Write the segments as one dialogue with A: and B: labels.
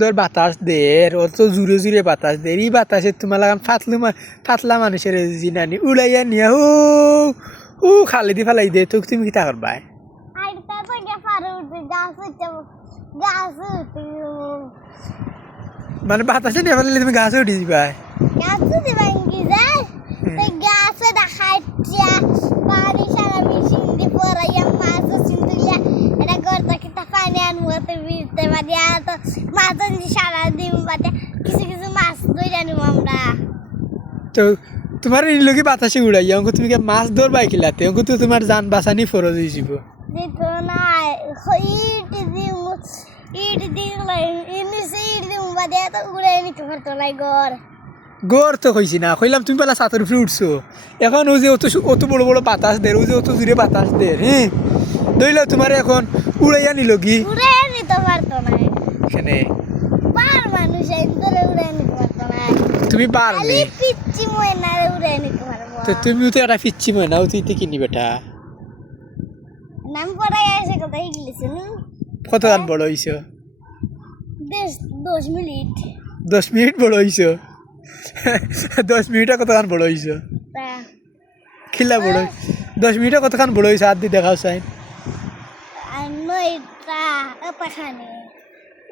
A: ধর বাতাস দের অত জুড়ে জুড়ে বাতাস দের এই বাতাসে তোমার লাগান ফাতলু ফাতলা মানুষের জিনানি উড়াইয়া নিয়া ও ও খালি দি ফেলাই দে তোকে তুমি কি তা
B: তো উঠতে
A: মানে বাতাসে নিয়ে ফেলাইলে তুমি গাছে উঠে যাবাই
B: গাছ উঠতে ভাঙ্গি যায় তো গাছে দেখাইছে পানি সারা মেশিন দি পরাইয়া মাছ চিন্তুলিয়া এটা করতে কিতা পানি আনবতে বিরতে পারি আর তো বাদে কিছু কিছু মাছ ধরে আনব আমরা।
A: তো তোমার এই লোকে বাতাসে উড়াইয়া অঙ্ক তুমি মাছ ধরবাই খেলাতে অঙ্ক তো তোমার যান বাঁচানি ফরজ হয়ে
B: দিত না ইট দিম ইট দিম ইনিসে ইট দিম বাদে তো উড়ে নিতে পারতো না ঘর।
A: গড় তো কইছি না কইলাম তুমি পেলা ছাতের উপরে উঠছো। এখন ও যে অত অত বড় বড় বাতাস দের ও যে অত জুড়ে বাতাস দের হ্যাঁ ধরলে তোমার এখন উড়াইয়া নিল কি?
B: উড়ে নিতে পারতো না
A: এখানে
B: নিতে না।
A: তুমি পারবে।
B: পিচ্ছি ময়নারে উড়ে নিতে পারব।
A: তো তুমিও তো একটা ফিচ্ছি মনে নাও তুই তো কিনি বেটা?
B: নাম পড়াই আসে কোথায় গেলিছিল
A: কত গান বড় হইছ?
B: দশ দশ মিনিট।
A: দশ মিনিট বড় হইছ? দশ মিনিটে কত গান বড় হইছ? খিলা বড় দশ মিনিটে কত গান বড় হইছ? হাত দিয়ে দেখাও
B: আর নয়টা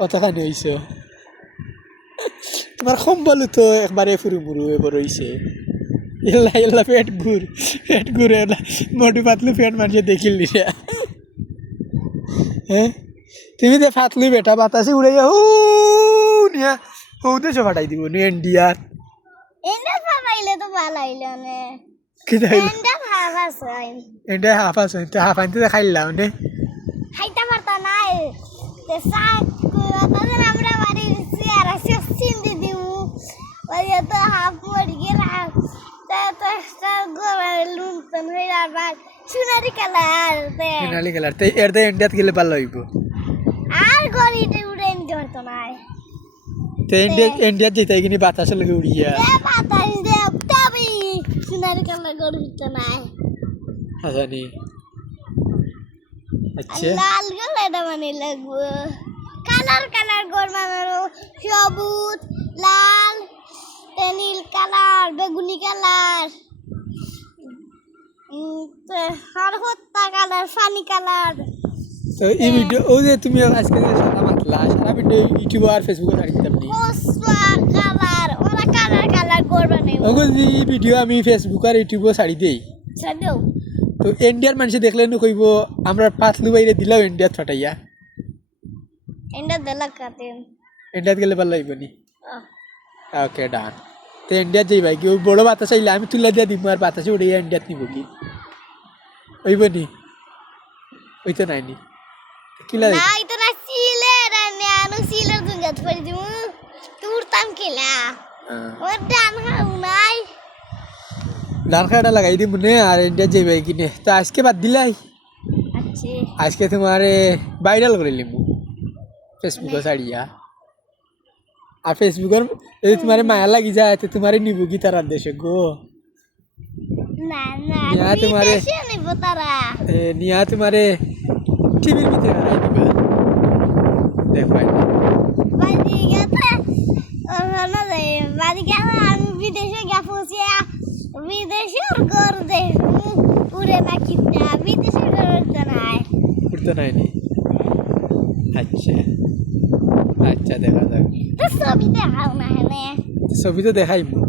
A: অতখানি হইছ? তোমার সম্বল তো একবারে ফুরু মুরু এবার হইছে এল্লা এল্লা পেট ঘুর পেট ঘুরে এলা মোটু পাতলু পেট মানুষে দেখিল রে হ্যাঁ তুমি যে ফাতলু বেটা বাতাসে উড়াইয়া হু নিয়া। হু দেশে ফাটাই দিব নি ইন্ডিয়ার
B: এন্ডা পাইলে তো ভালো হইল নে
A: কি তাইল
B: এন্ডা ভাব
A: এটা হাফ আছে তো হাফ আনতে খাইলাম নে?
B: খাইতে পারতো না তে আমরা চেয়ার আছে চিন্তি দিউ ওই তো হাফ মরি গেলাম হয়ে আবার সোনারি কালার তে
A: এর তো ইন্ডিয়াত গেলে ভালো হইব
B: আর গড়িতে উড়ে নিতে পারতো না
A: তো ইন্ডিয়া ইন্ডিয়াত যেতে কিনি বাতাসে লাগে উড়িয়া
B: বাতাস দে তবে সোনারি কালার গড়ি হতো না
A: আসানি আচ্ছা
B: লাল গলাটা মানে লাগবো কালার কালার গড় বানানো সবুজ লাল কালার বেগুনি কালার। আর হত্যা কালার ফানি কালার।
A: তো এই ভিডিও ও যে তুমি আজকে সারা মাতলা সারা ভিডিও ইউটিউব আর ফেসবুকে ছাড়ি দিতাম নি।
B: কালার ওরা কালার কালার বানাই
A: ওগুলো যে এই ভিডিও আমি ফেসবুক আর ইউটিউবে ছাড়ি দেই।
B: সাদেও
A: তো ইন্ডিয়ার মানুষে দেখলে না কইব আমরা পাতলু বাইরে দিলাম ইন্ডিয়াত ফাটাইয়া।
B: এন্ডা দেলা কাতেন
A: ইন্ডিয়াত গেলে ভালো লাগবে নি। ওকে ডান তো ইন্ডিয়াত যাই ভাই কি ওই বড় বাতাস আইলে আমি তুলে দিয়া দিব আর বাতাসে উড়ে ইন্ডিয়াত নিব কি? ওইব নি? ওই তো নাই নি। কিলা
B: না এটা না সিলে রে নানু সিলে দুঙ্গাত পড়ি দিমু। তুরতাম কেলা? ওর ডান হাউ নাই।
A: ডান খাটা লাগাই দিব নে আর ইন্ডিয়াত যাই ভাই কিনে। তো আজকে বাদ দিলাই?
B: আচ্ছা।
A: আজকে তোমার ভাইরাল করে লিমু ফেসবুকে ছাড়িয়া। আর ফেসবুকের যদি তোমার মায়া লাগি যায় তো তোমার নিব কি তার দেশে গো?
B: না না
A: ইয়া তোমারে- নিয়া তোমারে টিভির ভিতরে
B: বাড়ি গেছে আমি বিদেশে গিয়ে পৌঁছিয়া বিদেশে ওর ঘর দেখু উড়ে না কিনা বিদেশে ঘর উঠতে নাই।
A: উঠতে নাই আচ্ছা। আচ্ছা দেখা যাক।
B: ছবি দেখাও না হেনে
A: ছবি তো দেখাই
B: তে